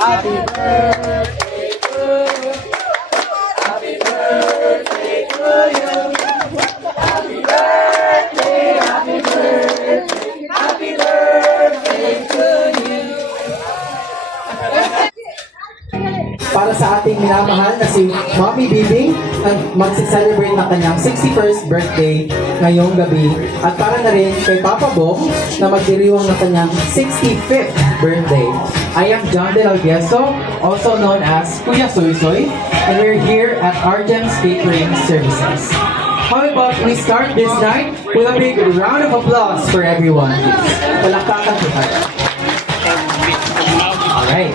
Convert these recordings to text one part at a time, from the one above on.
Happy birthday to you. Happy birthday to you. Happy birthday, happy birthday, happy birthday to you. Para sa ating minamahal na si Mommy Bibing, magsi-celebrate ng kanyang 61st birthday ngayong gabi. At para na rin kay Papa Bong na magdiriwang ng kanyang 65th birthday. I am John De Algueso, also known as Kuya Soy Soy, and we're here at Argem's Catering Services. How about we start this night with a big round of applause for everyone. Palakpakan po tayo. Alright.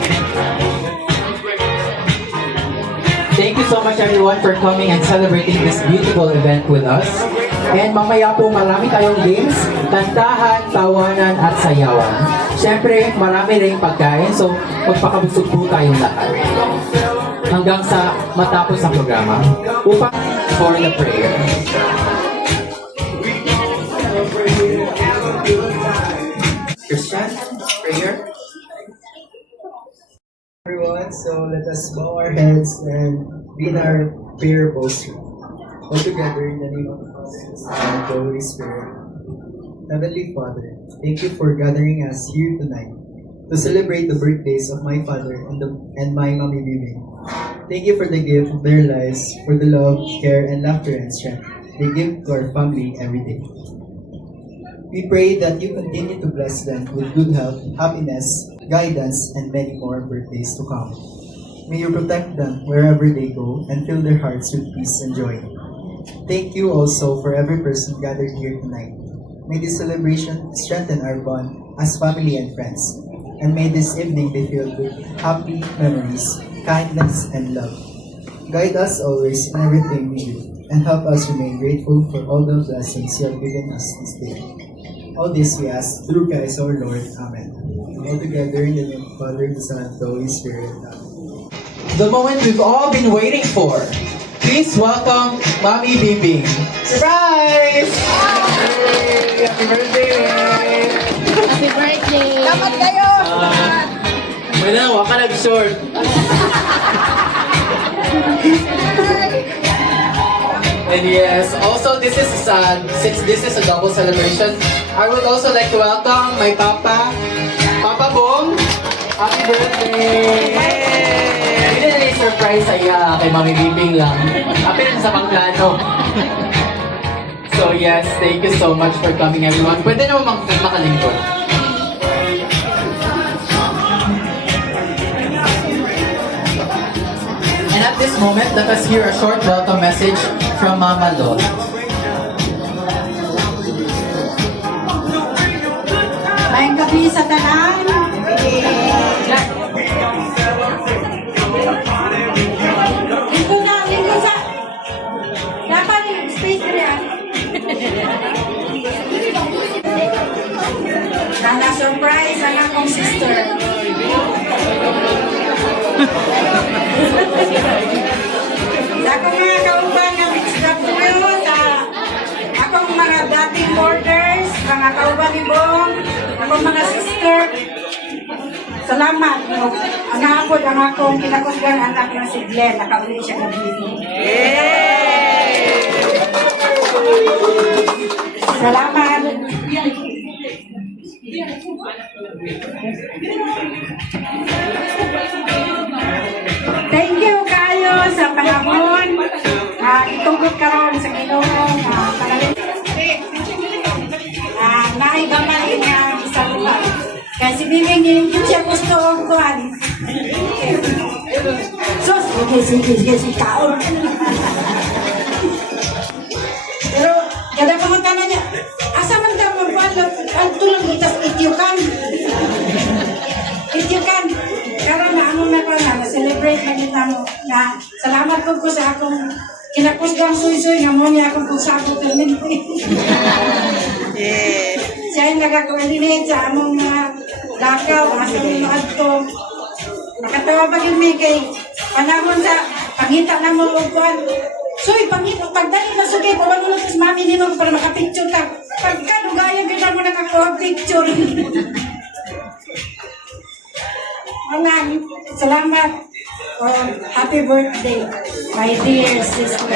Thank you so much everyone for coming and celebrating this beautiful event with us. And mamaya po marami tayong games, kantahan, tawanan at sayawan. Siyempre, marami rin pagkain, so magpakabusog po tayong lahat. Hanggang sa matapos ang programa. Upang for the prayer. Christian, prayer. Everyone, so let us bow our heads and be in our prayer posture. All together in the name of the Father, the Son, and the Holy Spirit. Heavenly Father, thank you for gathering us here tonight to celebrate the birthdays of my father and my mommy Bibing. Thank you for the gift of their lives, for the love, care, and laughter and strength they give to our family every day. We pray that you continue to bless them with good health, happiness, guidance, and many more birthdays to come. May you protect them wherever they go and fill their hearts with peace and joy. Thank you also for every person gathered here tonight. May this celebration strengthen our bond as family and friends. And may this evening be filled with happy memories, kindness, and love. Guide us always in everything we do, and help us remain grateful for all the blessings you have given us this day. All this we ask through Christ our Lord. Amen. All together in the name of the Father, the Son, and the Holy Spirit. Amen. The moment we've all been waiting for. Please welcome Mommy Bibing. Surprise! Yay! Happy birthday! Happy birthday! Dapat kayo! Wala, waka nag-short. And yes, also since this is a double celebration, I would also like to welcome my Papa, Papa Bong. Happy birthday! Hindi na yung surprise sa iya kay Mami Bibing lang. Happy rin sa pangplano. So yes, thank you so much for coming everyone. Pwede naman makalingkod. And at this moment, let us hear a short welcome message from Mama Lot. Maayong gabi sa tanan. Linggo sa... Dapat yung space niya. Na-surprise ang akong sister. Sa akong mga kauban ng HW, sa akong mga dating boarders, mga kauban ni Bong, akong mga sister, salamat. Ang hapon ang akong kinakusgan anak na si Glenn, nakauli siya na baby. Salamat. Thank you kayo sa panahon. Itungkot karon sa Ginoo naibaman niya sa lugar. Kasi bibing hindi siya gusto ang kuhan. Sus, sige, kaon. Pero, kada pumunta na niya, asa man ka magpalap, ang tulong itas ityukan. Ityukan. Karon na, ano na ko na-celebrate na kita mo. Na, salamat po sa akong kinakusgang suy-suy nga mo niya akong pagsabot ng minti. Siya yung nag-coordinate sa among lakaw, asa mo na ato. Nakatawa pa yun may kay panahon sa pangita na mo upuan. Suy, pagdali na sugay, pawan mo na ito sa mami ni mo para makapicture ka. Pagka lugayan, kita mo nakakuha picture. Mga, salamat. Happy birthday, my dear sister.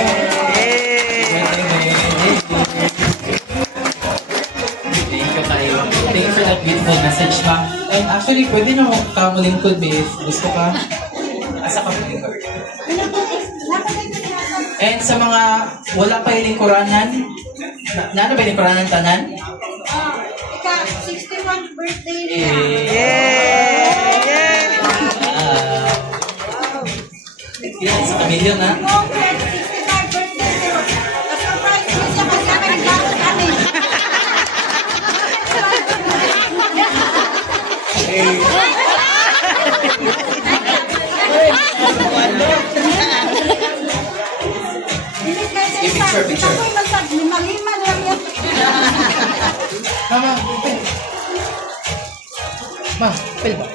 Thank you kayo. Thank you for that beautiful message, ma. And actually, pwede na ka malingkod, babe. Gusto ka? Asa ka malingkod? And sa mga wala pa yung lingkuranan, na ba yung lingkuranan tanan? Ika, 61st birthday Yan, sa pamilya na. Picture. Lima-lima lang yan. Mama, ma, pel ba?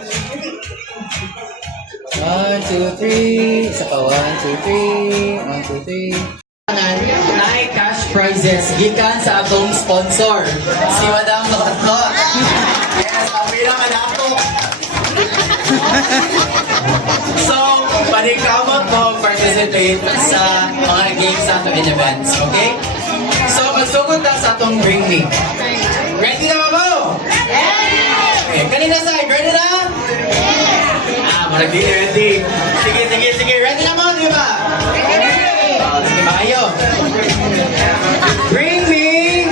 1, 2, 3. Isa pa, 1, 2, 3. 1, 2, 3. Night cash prizes gikan sa atong sponsor, si Madam Lotto. Yes, papilang anak ko. So, panikamot mo participate sa mga games sa atong events, okay? So, magsugod na sa atong Bring Me. Ready na ba mo? Okay, kanina side, ready na? Ready. Sige. Ready na mo, di ba? Sige, maayo. Bring me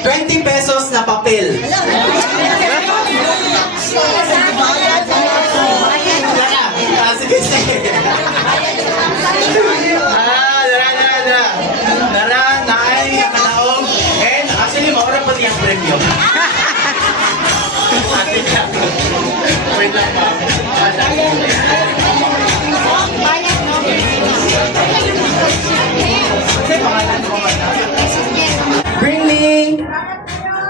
20 pesos na papel. Sige. Dara, naay, nakanaong. And actually, maura pa niyang premyo. Wait lang pa. Bring me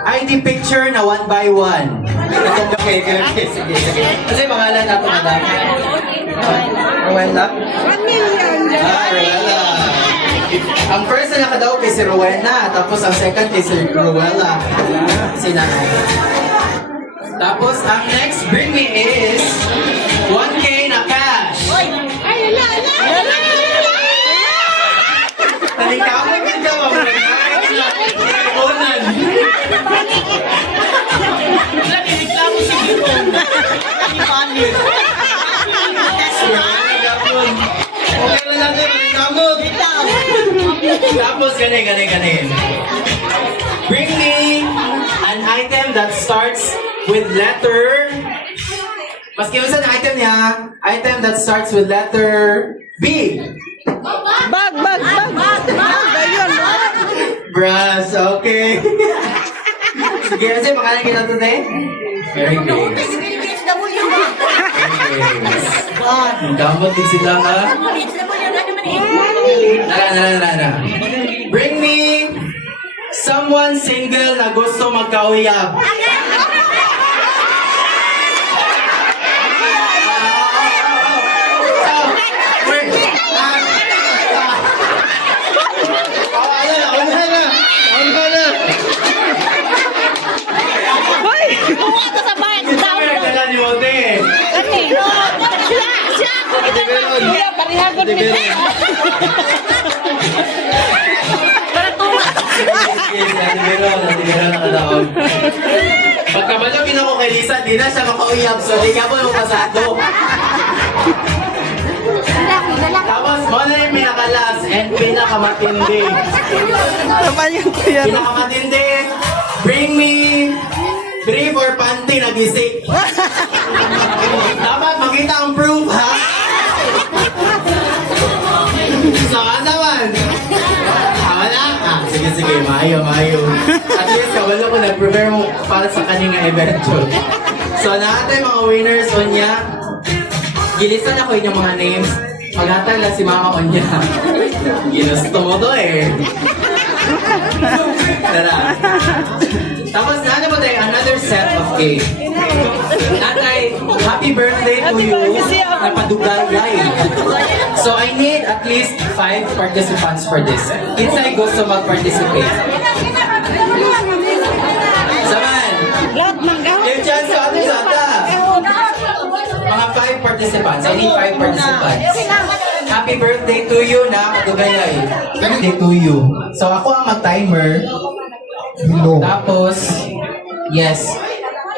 ID picture na 1 by 1. Okay. Sige. Kasi pangalan nato, madam. Rowella? 1 million. Rowella. Ang first na nakadaw kay si Rowena, tapos ang second kay si Rowella. Si nanay. Tapos, ang next bring me is 1K na cash. Nalikawan ka daw. Unan. Reklamo si Gipon. Ipanit. Okay lang natin, malinamot. Tapos, gani. Bring me an item that starts with letter... Maski yung na item niya, item that starts with letter B. Bag. Ayun. Brass, okay. Sige, kasi makalan kita today? Very good. Ang damot din sila ha. Nara. Bring me someone single na gusto magkauyab. Buwata sa bahay. Siya. Parihagon ni Pagkabalogin ako kay Lisa, di na siya makauyab. So, di ka po yung pasado. Tapos, mo na yung pinakalas and pinakamatindi. Pinakamatindi, bring me brief or panty na gisik. Dapat makita ang proof, ha? Saan naman? Wala? Sige, maayo. At least, kabalo ko nag-prepare mo para sa kanyang event. So, natin mga winners, Onya. Gilisan ako inyong mga names. Maghatag lang si Mama Onya. Ginusto mo to eh. Tara. Tapos nana mo tayo another set of cake. Natay, happy birthday to you. Napadugay. So I need at least 5 participants for this. Kinsay gusto mag-participate? Saman! Give chance sa atin sa ata. Mga 5 participants. I need 5 participants. Happy birthday to you na Kadugayay. Birthday to you. So ako ang mag-timer. Tapos, yes.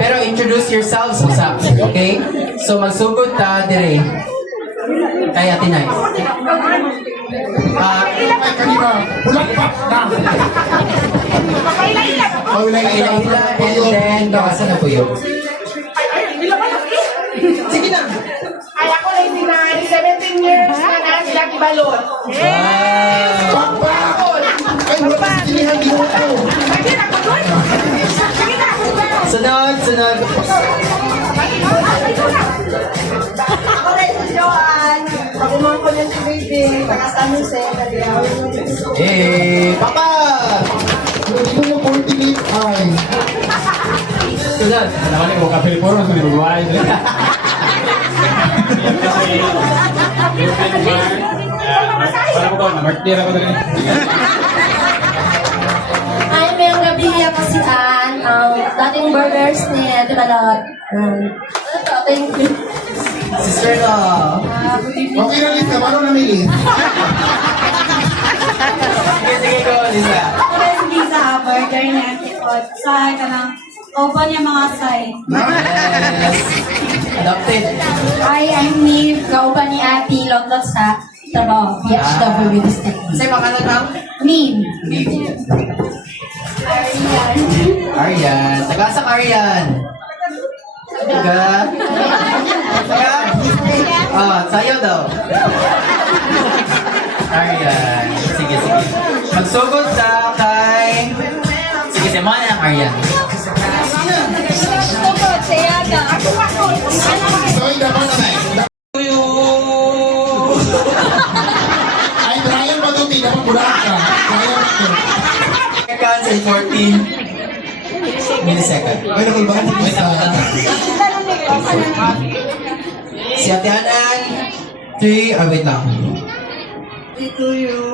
Pero introduce yourselves, usap. Okay? So magsugod ta dire. Kaya Tinay. Kaila and then bakasan na po yun. Sige na. Ay, ako na hindi na 17 years na nasa Lucky Balot. Wow! Ay, wala pa sinihan din ako. Sige na, kudoy. Sige na. Sunod. Ako rin si Joanne. Pagumang ko yan si Baby. Pagkasan mo siya. Papa! Gusto mo 48 ay. Sunod. Naman yung kapil po, nasa Uruguay. Para ko ba, na-birthday ako na rin. Ay, mayang gabi ako si Ann, dating burgers ni Ate Balot. Thank you. Sister na. Good evening. Okay na Lisa, paano namili? Sige ko, Lisa. Ako rin si Lisa, burger ni Auntie Pod. Sa ka ng open yung mga say. Yes. Adopted. Hi, I'm Neve, kaupan ni Ate Lotlot sa trabaho, PHW District. Kasi makanan ng Neve. Arian. Taga sa Arian. Taga? Sayo daw. Arian. Sige. Magsugod sa kay... Sige, si Mana ng Arian. Tukod, siya na. So, dapat na Ay, Brian Baduti, dapat bulaan ka. Seconds and 14 milliseconds. Ay, nakulbahan si Lisa. Si Ate Hanan, 3, wait lang. Ito yun.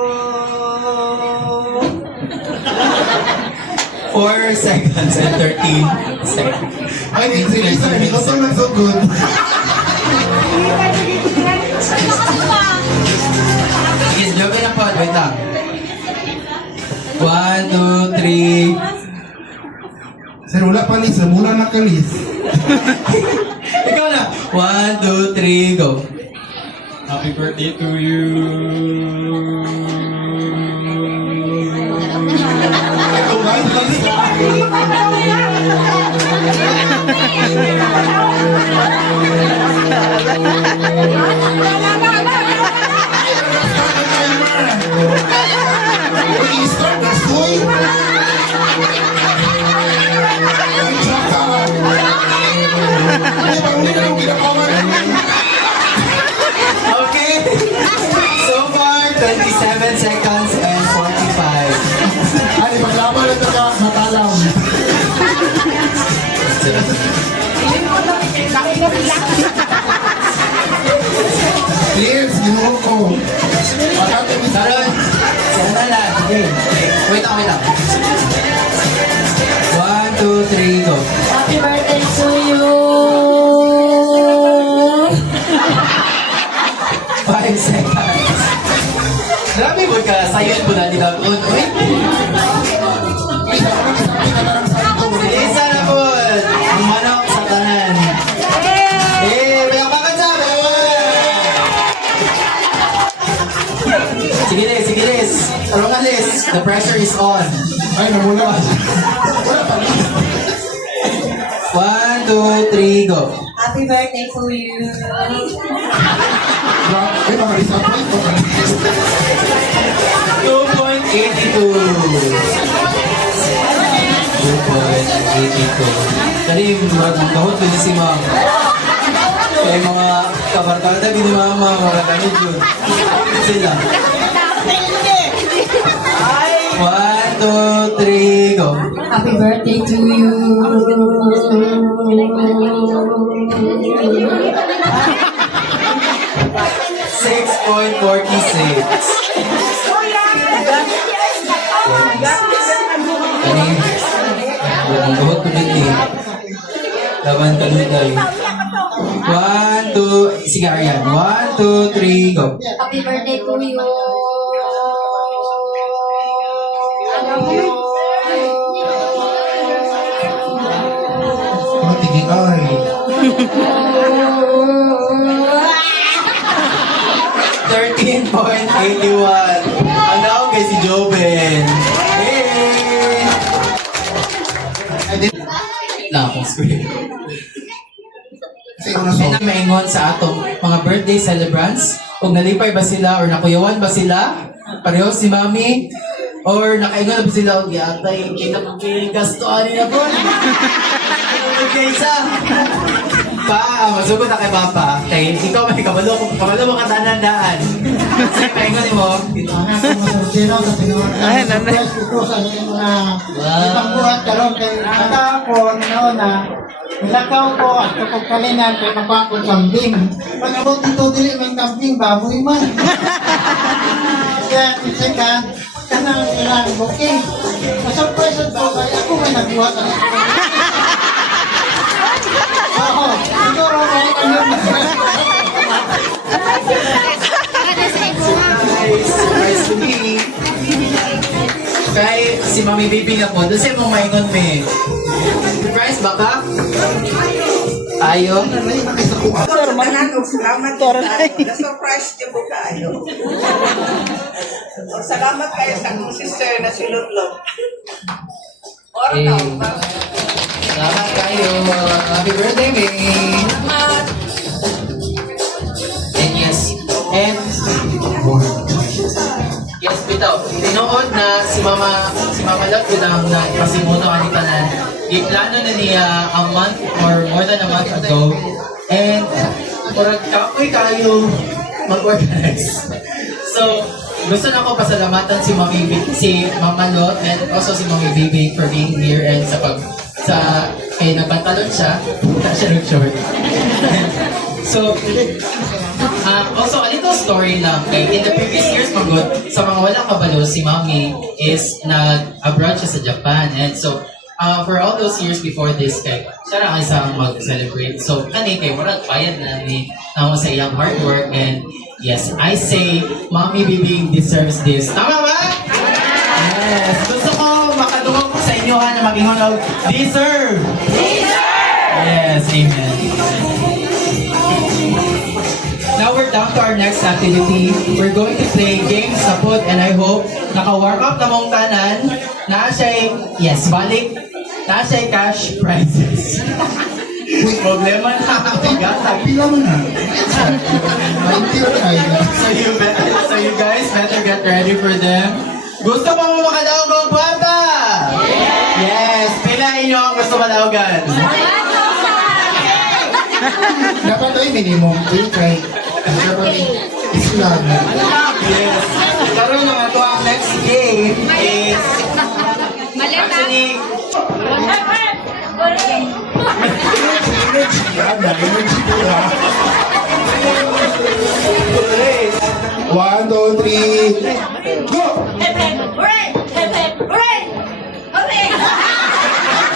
4 seconds and 13 seconds. Ay, si Lisa, hindi ko ito nagsugod. Sige, joke na po. Wait lang. 1, 2, 3. Sir, wala pa Lisa, mula na ka Liz. Ikaw na. 1, 2, 3, go. Happy birthday to you. Ikaw ba? Lisa? Start na soy. Ang tsaka. Ay, pauli na yung ginakawan. Okay. So far, 27 seconds and 45. Ay, maglaban na ito ka, matalam. Please, ginuho ko. Pagkati mo sa Saron. Sana lang. Okay. Wait lang, wait lang. 1, 2, 3, go. Happy birthday to you! 5 seconds. Grabe mo ka. Sayod mo na dito. Uy. Isa na po. Ang manok sa tanan. Bayang bakan sa. Sige, Liz. Sige, Liz. Tarungan, Liz. The pressure is on. Ay, namula. Wala pa. 1, 2, 3, go. Happy birthday to you. Ay, mga disappoint ko. 2.82. 2.82. Dali, magkahot ko si ma'am. Kaya mga kabarkada, ni mama, mga ganit yun. Sila. 1, 2, 3, go. Happy birthday to you! 6.46. Kani, magkahot ko din eh. Laban ka doon tayo. 1, 2, sige Arian. 1, 2, 3, go. Happy birthday to you! Mga tiging ay. 13.81. Ang daw kay si Joben. Hey! Na akong screen. Kasi una May so. na maingon sa atong mga birthday celebrants. Kung nalipay ba sila or nakuyawan ba sila? Pareho si Mami? Or nakaingon na ba sila o giyatay? Gastoan nila po. Kaysa. Masugod na kay Papa. Kay ikaw may kabalo mo katanandaan. Kasi maingon mo. Dito na ako masarjero sa Ay, nanay. Ito sa mga ibang buhat karon kay katapon na nilakaw ko at kapag kalinan kay nakuha ko kambing. Pag abot dito dili may kambing, baboy man. Kaya kasi ka, kanang ilang booking. Masurprise ko kay ako may nakuha ka. Oo, siguro may ano. Surprise to me. Kay si Mami Bibi na po, doon siya mong maingon me. Surprise ba ka? Ayo. Tanan og salamat na-surprise niyo po kayo. Salamat kayo sa akong sister na si Lutlog. Eh, salamat kayo. Happy birthday, May. And yes. And yes, bitaw. Tinood na si Mama Love ko lang na pasimuno ang tanan. Iplano na niya a month or more than a month ago. And murag kapoy kayo mag-organize. So, gusto na ako pasalamatan si Mama Lot and also si Mami Bibi for being here and nagpantalon siya. Siya nag-short. So, also, a little story lang. In the previous years, magod, sa mga wala kabalo, si Mami is nag-abroad siya sa Japan. And so, for all those years before this, kay siya lang isang mag-celebrate. So, kani kay Murag bayad na ni sa iyang hard work. And yes, I say, Mommy Bibing deserves this. Tama ba? Yes. Gusto ko makadungog ko sa inyo ha na mag-ingon og deserve! Yes, amen. Now we're down to our next activity. We're going to play games sa food, and I hope naka-warm up na mong tanan. Na siya'y, yes, balik. Na siya'y cash prizes. Problema na ang gatag. Pila mo na. So you guys better get ready for them. Gusto pa mo makadaog ng kwarta? Yes! Pilahin nyo ang gusto madaogan. Dapat ay minimum. Kay dapat Islam. Yes. Karoon na nga ito ang next game is actually Energy yan. Energy po ha. 1, 2, 3, go!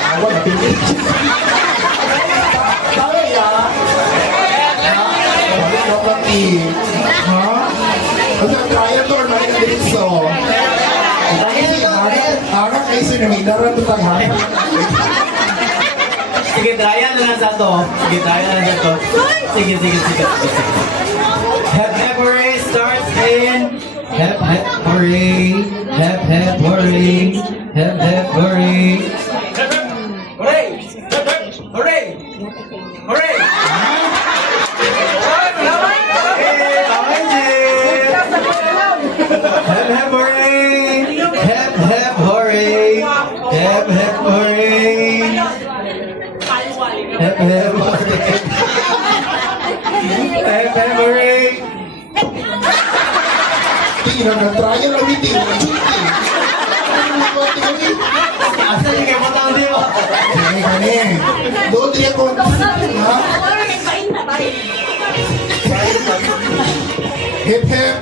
Awa na pinit. Tama ya. Wala na pati. Ha? Kasi kaya to na yung dito. Harap kayo sinamidaran ito taghan. sige, tryan na lang sa to. Sige, tryan na lang sa to. Sige. Hep hep hooray starts in hep hep hooray. Hep hep hooray. Hep hep hooray. Hooray! Hooray! Hooray! Hep hep hooray! Hep hep hooray! Hep hep hooray! Hep hep hooray! Hep hep hooray! Tingnan na trial ang meeting. Asa yung kayo matang di mo? Kani. Doon din ako. Ha? Hip hip.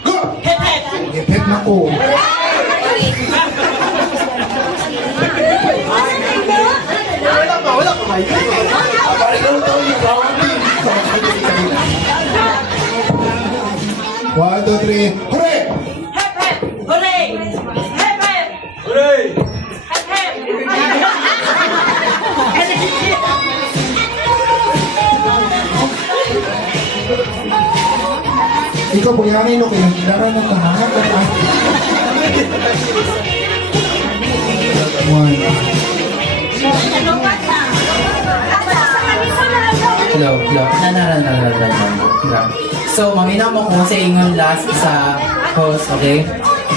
Go! Hip hip na ko. Wala pa ba yun? Pare ko daw yung round team. 1, 2, 3. Hooray! Ikaw po yan no kaya kailangan ng tahanap ng Hello. So, maminaw mo kung sa ingon last sa host, okay?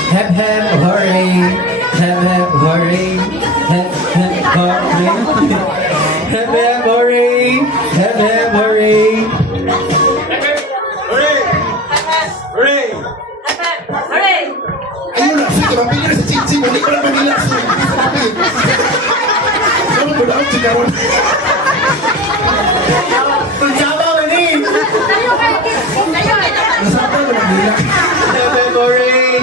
Hep hep hooray! Hep hep hooray! Hep hep hooray! Hep hep hooray! Hep hep hooray! ayun na, sige, mapigil sa chinchin, hindi ko lang manilas. Ano mo daw, chikaron? Tunsaba mo ni! Nasapa mo manilas. Hep hep hooray!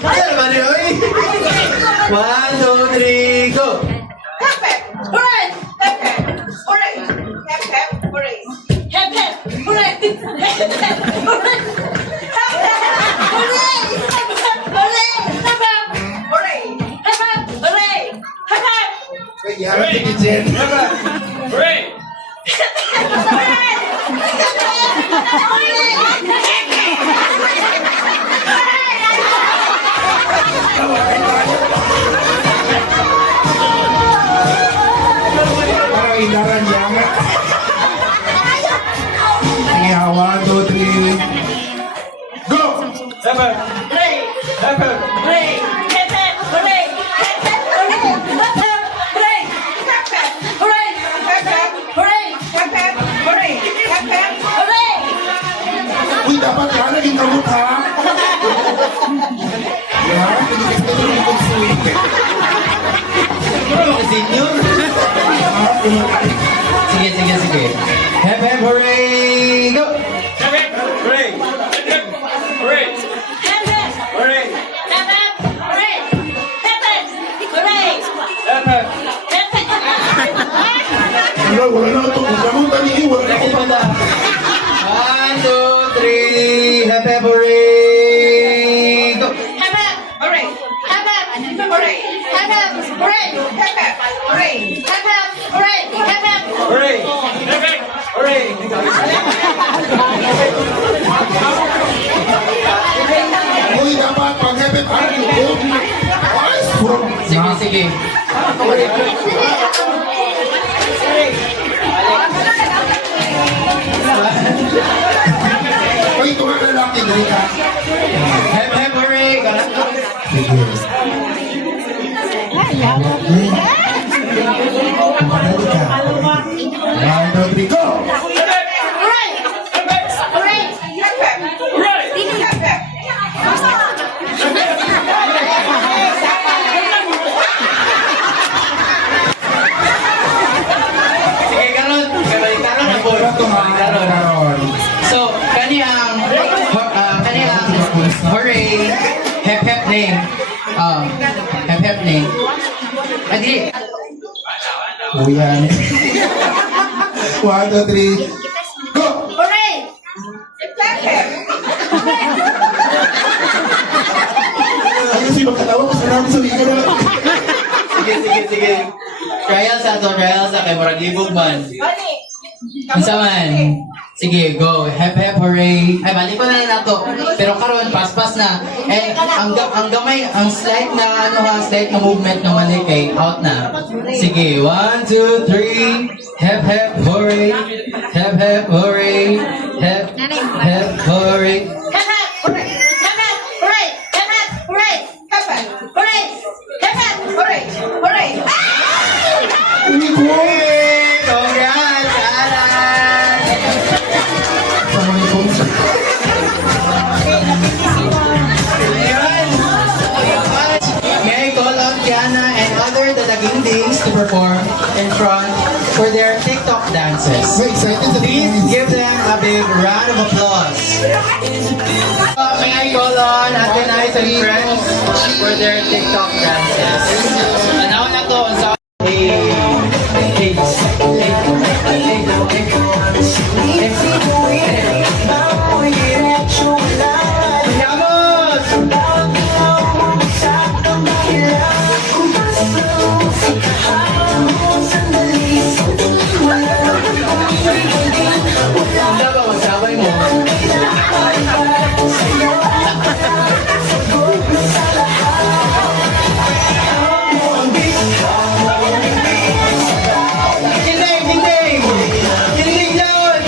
Ano ba niyo, oy? 1, 2, 3, go! Kaya, tingin Jen. Parang inaran yan. Sige, 1, 2, 3. Go! Uy, dapat ka naging kamot ha? Yan, pinigas ka rin yung sweet. Ano ba kasi yun? Ha? Sige. wala na ito. Kung gamon tani, wala na Lagi ako. na. 1, 2, 3. Happy hooray! Go! Hooray! Hooray! Hooray! Hooray! Uy, dapat pag heaven heart yung ayos, from Sige, sige. Uy, ito nga lalaki, dali ka. Happy hooray! Ganun. Sige. Kumadali ka. 1, 2, 3, go! Sige, karon. Karon na po. Karon. So, kaniyang hooray, hep hep name. Hep hep name. Adi. Uy, yan. 1, 2, 3, go! Ayun, sino katawa ko sa namin sa wika na. Sige, sige, sige. Trial sa kay murag libog man. Unsa man? Sige, go. Hep hep hooray. Ay, balik ko na nato. Pero karon paspas na. Eh, ang gamay, ang slight na slight na movement ng mali kay out na. Sige, 1, 2, 3. Hep hep hooray. Hep hep hooray. Hep hep hooray. Uy, ko! Congrats, Alan! Assalamualaikum. May I call on Kiana and other Dadagindings to perform in front for their TikTok dances. May excited sa Please tingin. give them a big round of applause. May I call on Ate Nice and friends for their TikTok dances. Anaw na to sa Wala ba magsabay mo? Dinding! Dinding! Dinding down!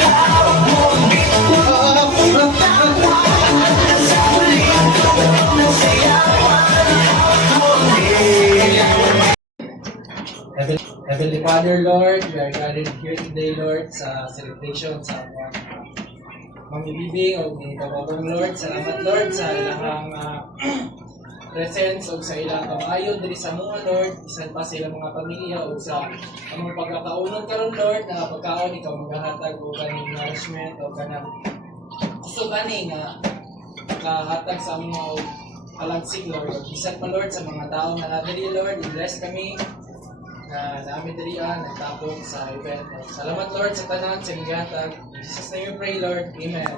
Heavenly Father, Lord, we are gathered here today, Lord, sa celebration sa mamibibing o ni Kababang Lord. Salamat, Lord, sa ilang presence o sa ilang kamayon diri sa mga, Lord. Isan pa sa ilang mga pamilya o sa among pagkakaunon karon, Lord, na pagkaon ikaw maghahatag o kaning nourishment o kanang gusto gani nga kahatag sa among mga kalansing, Lord. Isan pa, Lord, sa mga tao na nadali, Lord, i-bless kami na namin dirian, nagtapong sa event. Salamat, Lord, sa tanan, sa inyatag. In Jesus' name we pray, Lord. Amen.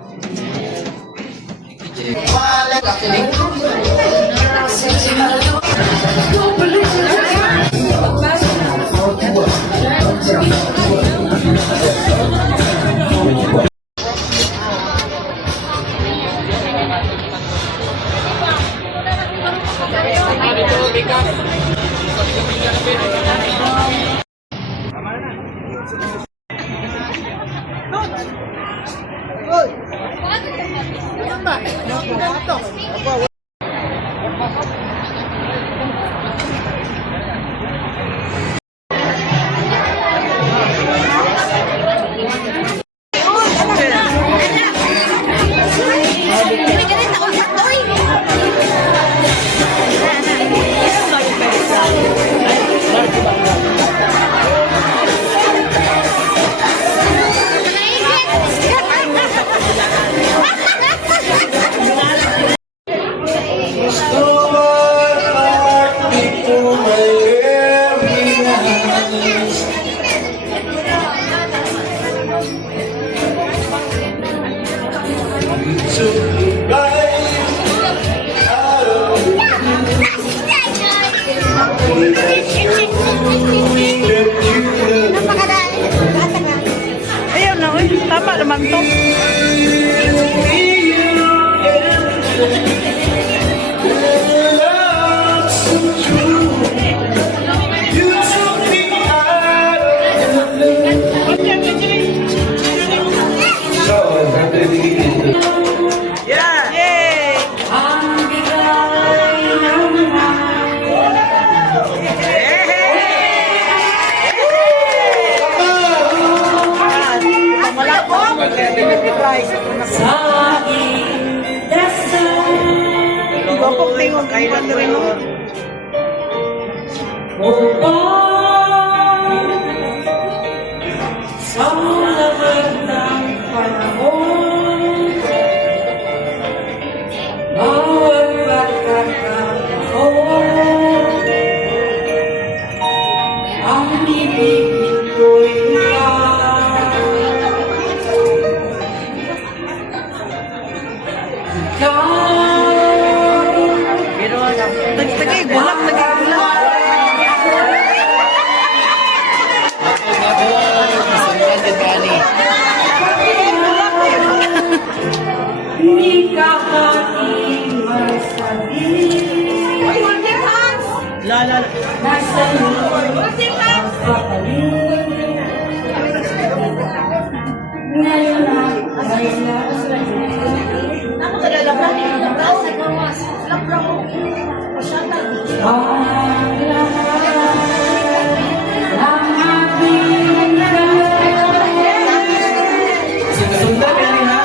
naman to. Yeah! Yay! Iba po tingog kailan rin mo. Pero tagay gulak. La. Sundan yan ha.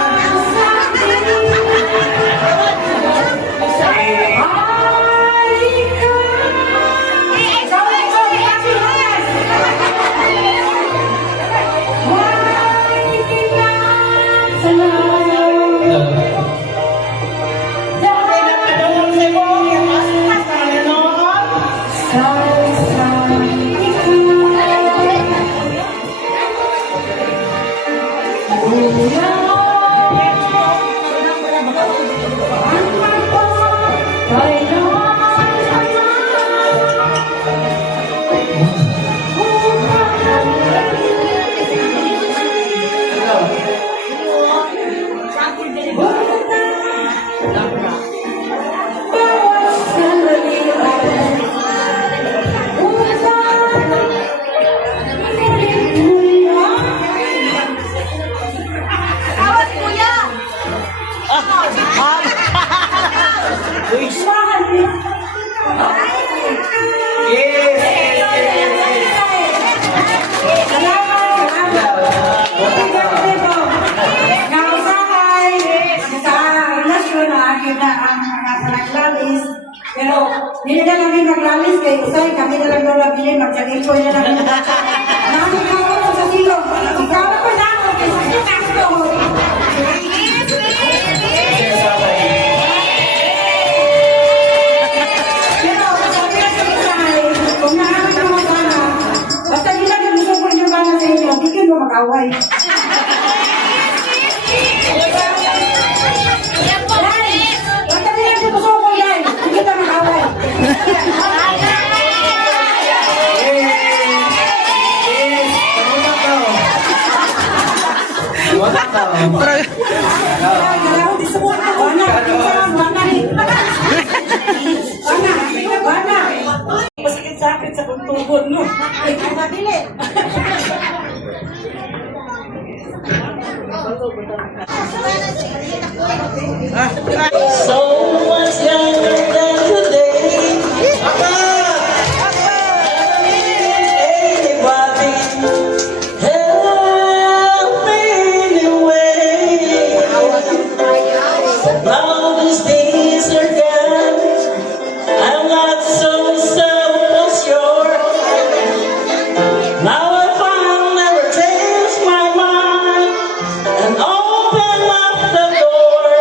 Pero, hindi na namin maglalis kay Usay, kami na lang daw nabili, magsagin ko na lang. Namin ako lang sa silong. Ikaw na pa na ako, kay sakit ako. Pero, sabi na sa Usay, kung nahanap mo sana, basta hindi lang gusto ko yung bana sa inyo, hindi kayo mag-away. Basta hindi lang gusto ko yan, hindi kita mag-away. Masakit-sakit sa kuntubon, no? Ay, mabili. So much younger than today. Anybody help me anyway? Now these days are gone. I'm not so self-assured. Now I find never change my mind and open up the door.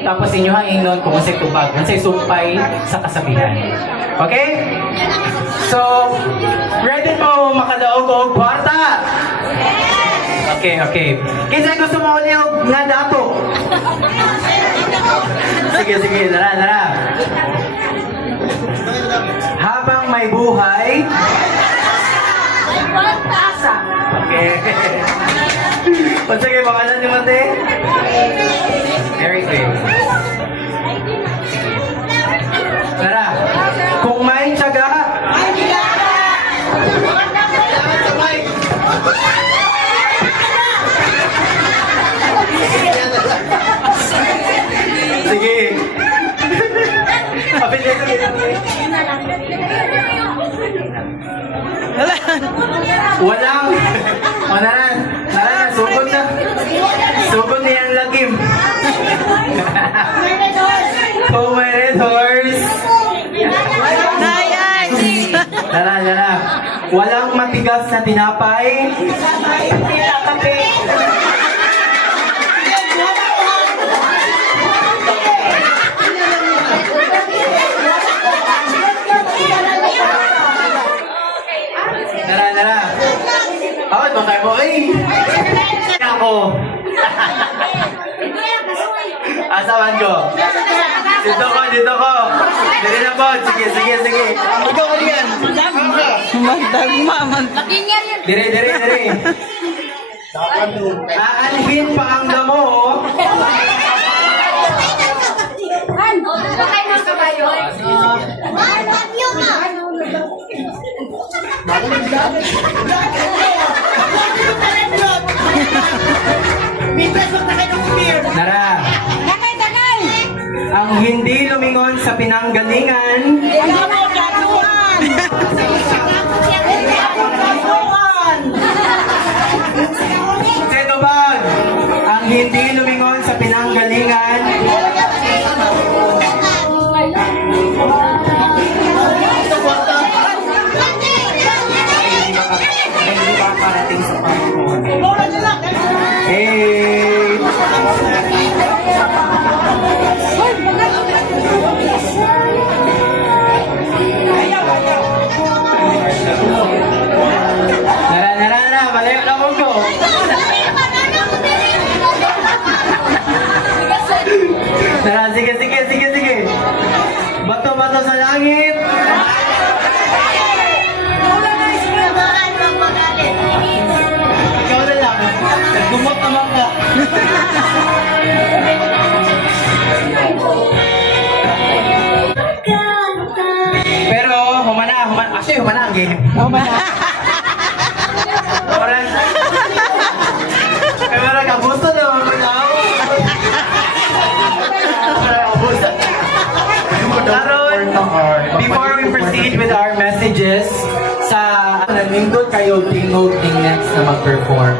tapos inyo hangingnon kung sa tubag, sa sumpay sa kasabihan. Okay? So, ready po makadaog o kwarta? Okay. Kinsa gusto mo ulit nga dato? Sige, dara. Habang may buhay, okay. O sige, pangalan niyo mate? Very good. Tara, kung may tiyaga, sige. Walang. Naran, sugod na. Sugod na yung lagim. Kung may red horse. Dala. Walang matigas na tinapay. Dala. Ako, ito kayo mo. Ako. Asawan ko. Dito ko. Dili na po. Sige. Ikaw ka yan. Dire. Aanhin pa ang damo. Tara. Ang hindi lumingon sa pinanggalingan. Sino ba? Ang hindi lumingon sa pinanggalingan. Hindi ba parating sa Panginoon? Hey! Nara, malayo na mo ko. Nara, sige. Bato sa langit. Ikaw na lang. Gumot naman ka. Pero, humana. Actually, humana ang game. Orang. Kamera kabusto na mga tao. Karon, before we proceed with our messages, nandun kayo tingog ng next na mag-perform.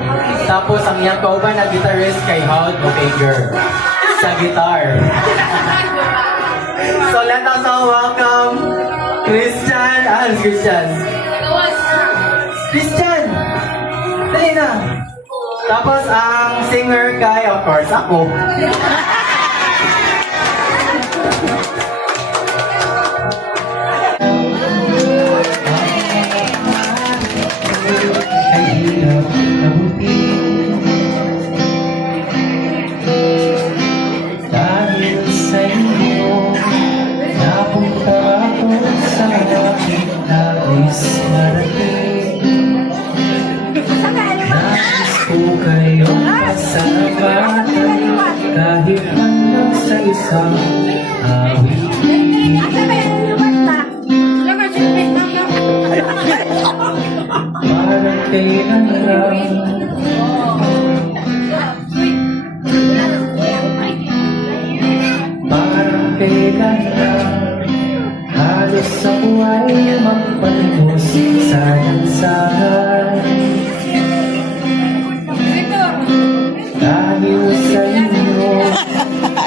Tapos ang iyang kauban na guitarist kay Howard O'Hager sa guitar. So let us all welcome Christian. Christian! Dali na! Tapos ang singer kay, of course, ako. Dahil sa inyo, napunta ako sa aking nais marating. Nais ko kayong pasalamatan kahit hanggang sa isang awit. Parang kailan lang halos ako ay magpalimos sa lansangan. Dahil sa inyo,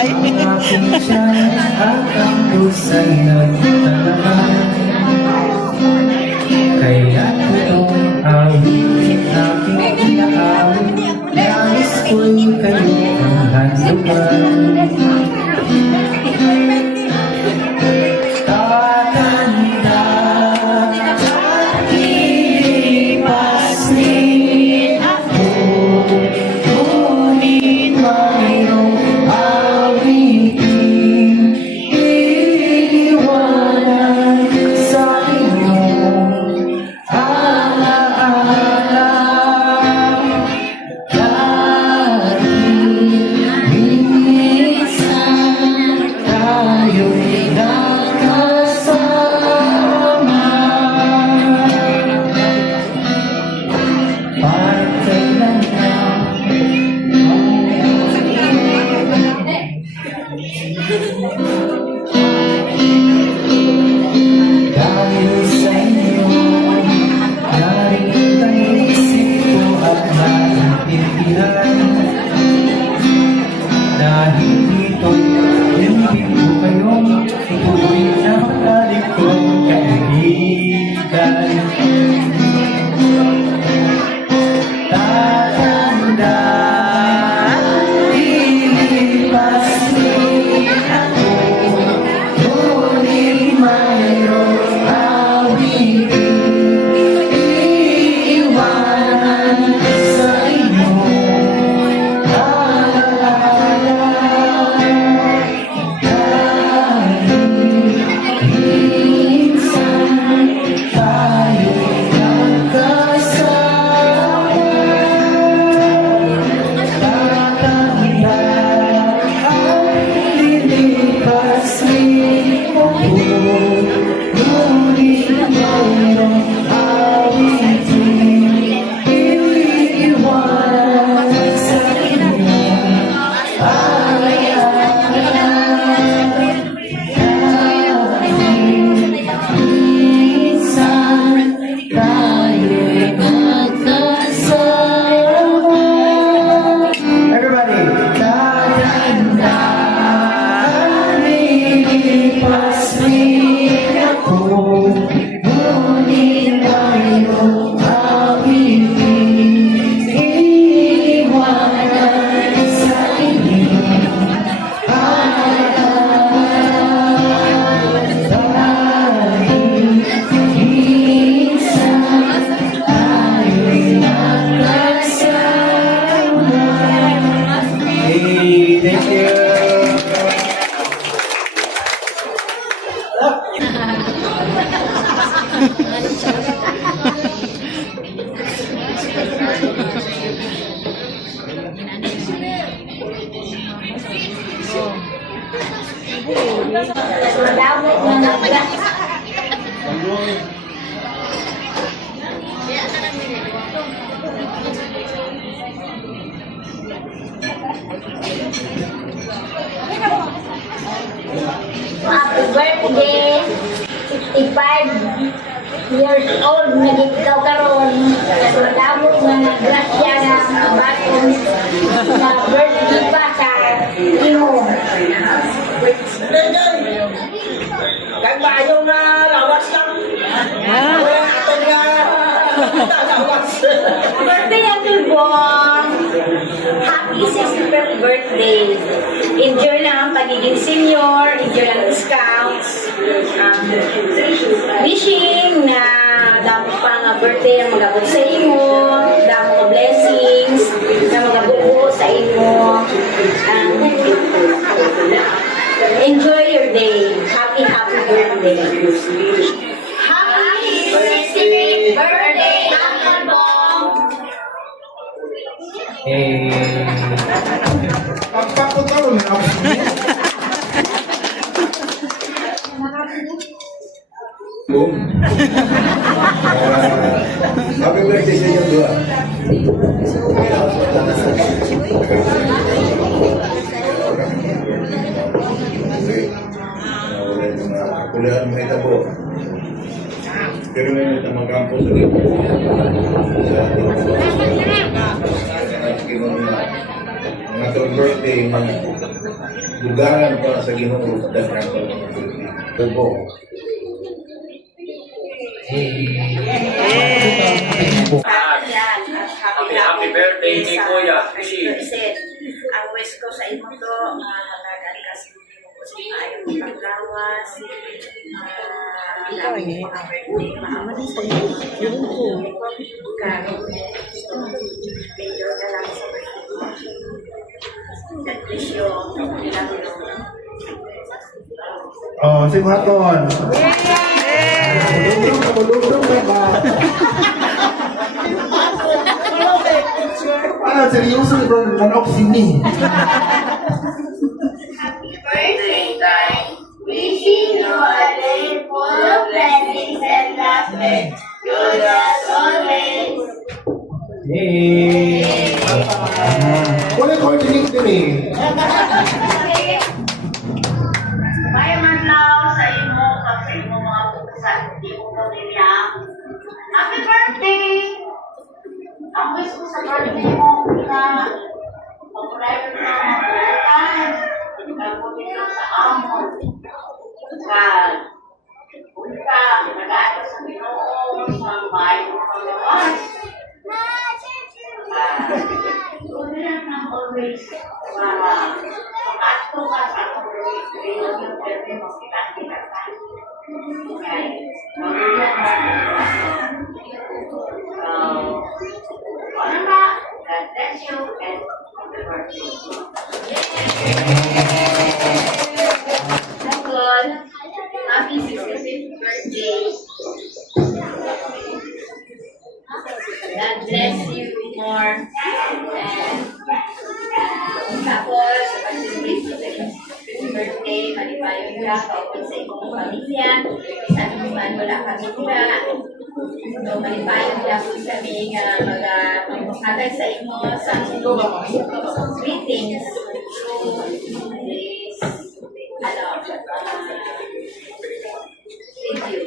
ang aking tiyan at ang pusa'y nagtalaman. Kaya itong awit aking inaawit, nais ko'y kayong handugan. Dahil sa inyo, narinig ang isip ko at naintindihan. Dahil dito'y hindi ko kayong ituloy na balik kong kaibigan. Tatandaan, lilipas din ako, ngunit mayroong awitin iiwanan sa inyo. Everybody, tatandaan, lilipas din ako, ngunit mayroong awitin iiwanan sa inyo. Dahil minsan tayo'y magkasama. Hey, thank you. Madamot na nagdas. Happy birthday, 65 years old na ikaw karon. Madamot na naggrasya ng bakong na birthday pa sa imo. Kaya ba ayaw na lawas lang? Wala natin nga lawas. Birthday Uncle Bong! Happy 65th birthday! Enjoy lang ang pagiging senior, enjoy lang ang scouts. Wishing na damo pa nga birthday ang magabot sa imo, damo ka blessings na magabuo sa imo. Enjoy your day. Happy birthday. Happy 65th birthday, Uncle Bong! Pagpapunta mo na ako. Boom. Happy birthday sa inyo dua. Kulihan mo ito po. Pero may ito mag-campo sa dito. Mga itong birthday, mga lugaran para sa Ginoo. Ito po. Happy birthday ni Kuya. Ang wish ko sa imo to, halagan kasi ko sa maayo paglawas. Dami mo mga birthday, maamadin sa iyo. Karo. Medyo na lang sa birthday. God bless you. Love you. Oh, si Maton. Malulong ka ba? Parang seryoso ni Bro, nanok sini. Birthday time, wishing you a day full of blessings and laughter. Good as always. Wala ko yung din eh. pamilya. Happy birthday! Ang wish ko sa birthday mo, na mag-forever na mag-birthday. Nagpunin lang sa amon. God. Punta, nag-aato sa Ginoo, sa bahay ng Panginoon. Tunay lang always para makato ka sa akong birthday yung birthday mo kita ka. Okay. Magulang na. Ano ba? God bless you and happy birthday. Uncle, happy 65th birthday. God bless you more. And tapos, pag-celebrate mo sa iyong birthday, malipayon ka, kaupin sa iyong pamilya. Sa naman wala kami mula. So, malipayon ka po kami mag-hatag sa inyo sa greetings. So, this, thank you.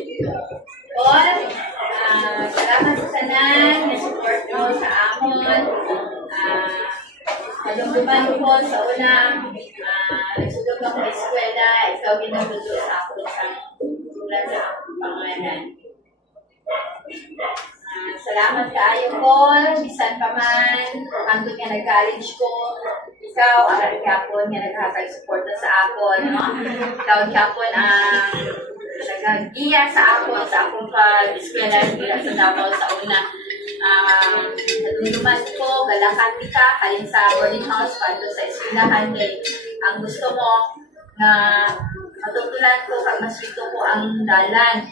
Paul, salamat sa tanan na support mo sa amon. Madumduman ko sa una, nagsugod ako sa eskwela, ikaw ginagdudo sa ako sa sulat sa akong pangalan. Salamat kaayo, Paul, bisan pa man, hanggang nga nag-college ko, ikaw, aral kapon nga naghatag-support na sa akon, no? Ikaw kapon ang nag-iya sa akong pag-eskwela nila sa Davao sa una. Nadumduman ko, galakan kita, halin sa boarding house, paano sa eskwelahan eh. Ang gusto mo na matutunan ko, pag maswito ko ang dalan.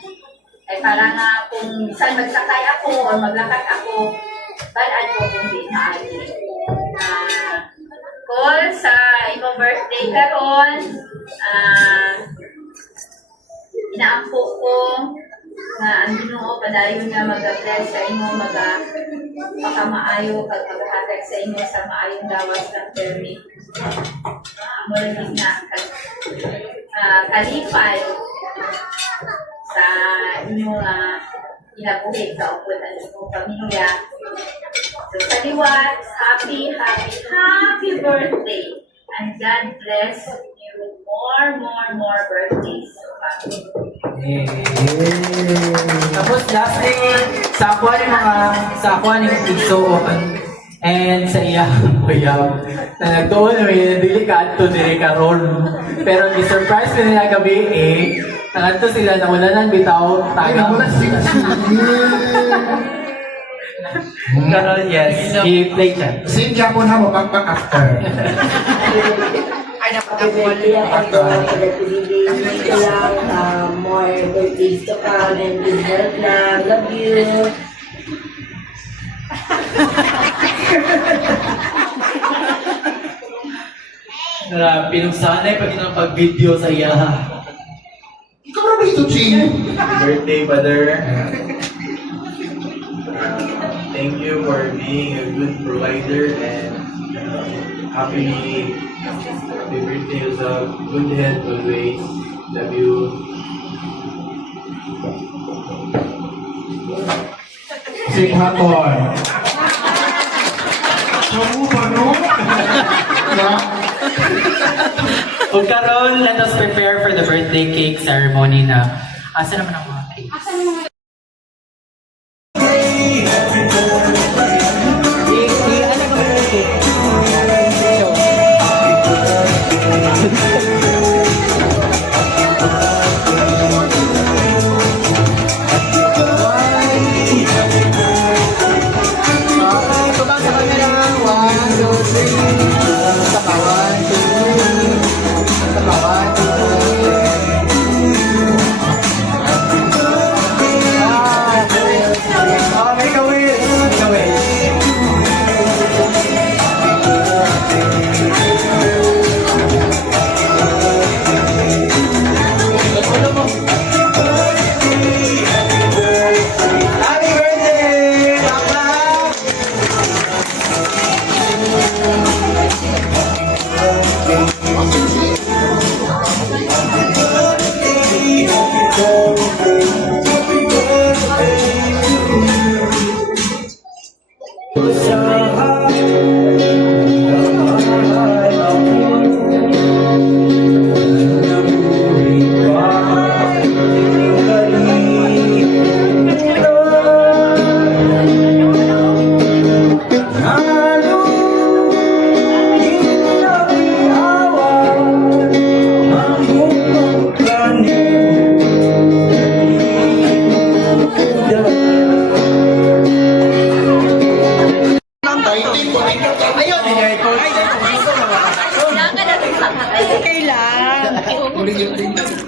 Eh para nga kung saan magsakay ako o maglakad ako, balaan ko kung di naali. Call sa imong birthday karon, inaampo ko na ang Ginoo padayon nga mag-bless sa inyo, makamaayo pag maghatag sa inyo sa maayong gawas ng permit. Amo rin nga kalipay sa inyong inabuhi sa upod ang inyong pamilya. So sa liwat, happy birthday! And God bless you more birthdays. Tapos lastly, sa akuan yung igsuon and sa iya kuya na nagtuon namin dili ka ato diri karon, pero i-surprise ko nila gabi nangadto sila na wala nang bitaw taga. Karon yes, i-play siya. Sing Japon ha mo back after. More birthdays to come and good health lang. Love you. Pinungsanay pag inang pag-video sa iya. Ikaw na ba ito, Ching? Birthday, brother. Thank you for being a good provider and happy birthday yourself. Good health always. Love you. Sing Hapon. Kamu ba, no? Kung karon, let us prepare for the birthday cake ceremony na. Asa naman ang mga cake?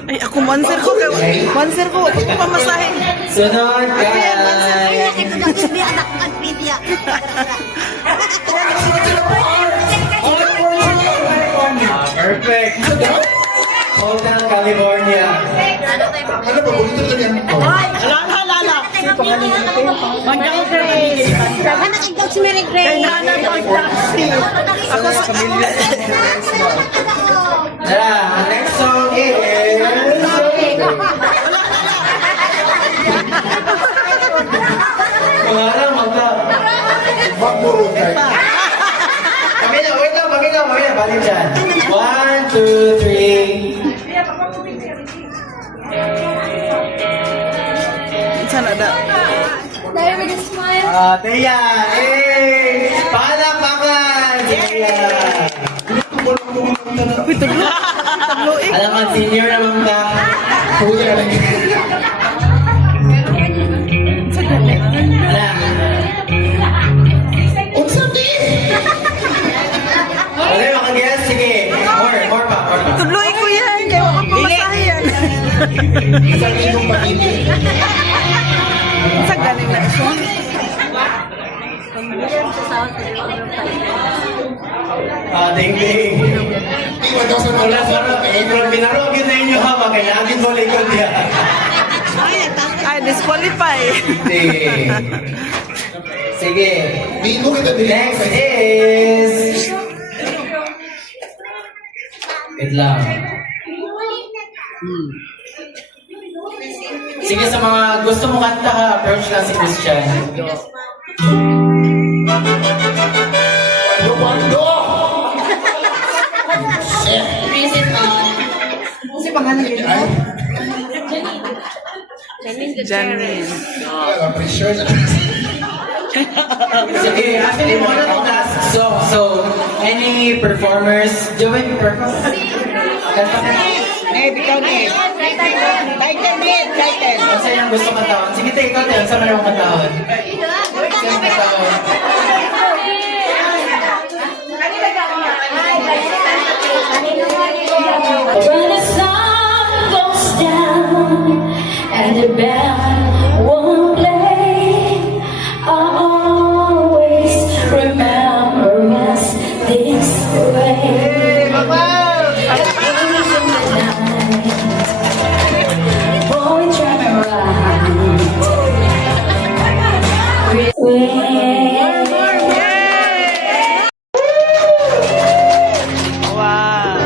Ay, ako monster ko. Monster ko. Huwag ko pamasahin. Sunod, guys. Perfect. Hotel California. Ano ba? Bulito na yan. Halala. Mag-downgrade. Ako sa pamilya. Tara, ang next song is... Pangalan, magka. Bagburo tayo. Pamilya, wait lang, pamilya. Balik dyan. 1, 2, 3. Sana da. Teya! Eh! Palakpakan! Teya! Uy, tuglo. Alam mo, senior naman ka. Kuya lang. Ala. Okay, makaguess? Sige. More pa. Tugloy ko yan. Kaya ako pamasahin. Isang ibong pag-ibig. Sa galing na siya. Ding. Wala sarap. Pero binarogin na inyo ha. Magkainagin mo likod niya. Ay, disqualify. Sige. Next is... Wait lang. Sige, sa mga gusto mo kanta ha, approach lang si Christian. Janine. Sige, actually, mo na itong last song. So, any performers? Joey, perform? Kanta ka? Title. Ano sa'yo ang gusto kantaon? Sige, tayo, ikaw tayo. Saan mo naman kantaon? Saan kantaon? When the sun goes down and the band won't play, I always remember us this way. Boy, try me right. Wow.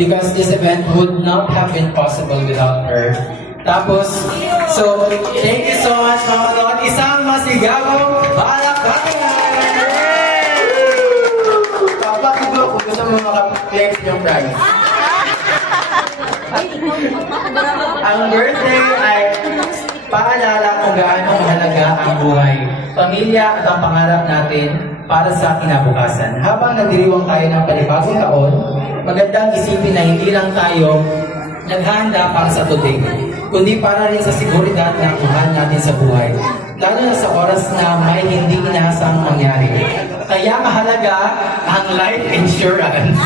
because this event would not have been possible without her. Tapos, so, thank you so much mga Lord. Isang masigabong palakpakan! Papakito kung gusto mo maka-flex yung prize. Ang birthday ay paalala kung gaano mahalaga ang buhay, pamilya at ang pangarap natin para sa kinabukasan. Habang nagdiriwang tayo ng panibagong taon, magandang isipin na hindi lang tayo naghahanda para sa today, kundi para rin sa seguridad na mahal natin sa buhay, lalo na sa oras na may hindi inaasang mangyari. Kaya mahalaga ang life insurance.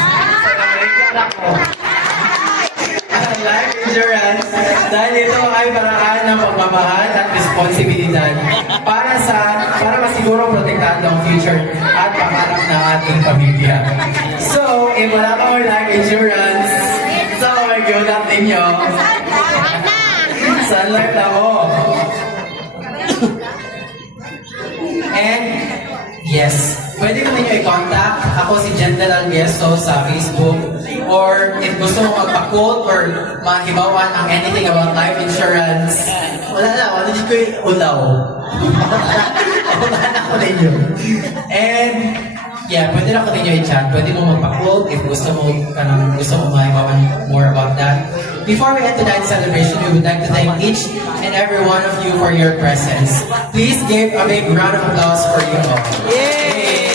Ang life insurance dahil ito ay paraan ng pagmamahal at responsibilidad para masiguro protektado ang future at pangarap ng ating pamilya. So, if wala ka more life insurance, so may good luck ninyo. Sun life na mo. And, yes, pwede ko ninyo i-contact. Ako si Jendel Algueso sa Facebook. Or if gusto mo magpa-quote or mahibawan ang anything about life insurance, wala na ko ulaw. Wala na ko ninyo. And, yeah, pwede na ko ninyo i-chat. Pwede mo magpa-quote if gusto mo mahibawan more about that. Before we end tonight's celebration, we would like to thank each and every one of you for your presence. Please give a big round of applause for you all. Yay!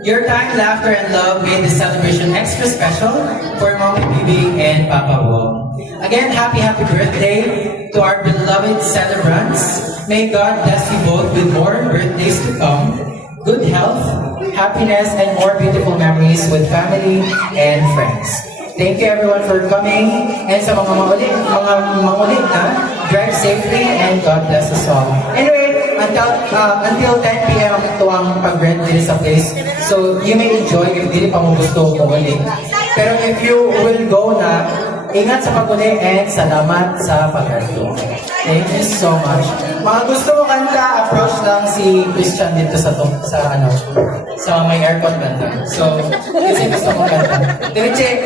Your time, laughter, and love made this celebration extra special for Mommy Bibi and Papa Wong. Again, happy birthday to our beloved celebrants. May God bless you both with more birthdays to come, good health, happiness, and more beautiful memories with family and friends. Thank you everyone for coming, and sa mga mangulit na, drive safely and God bless us all. Anyway, until 10 p.m. ito ang pag-rent din sa place. So, you may enjoy if hindi pa mo gusto umulit. Pero if you will go na, ingat sa pag-uli and salamat sa pag-rento. Thank you so much. Mga gusto mo kanta, approach lang si Christian dito sa may aircon banda. So, kasi gusto mo kanta. Diretche,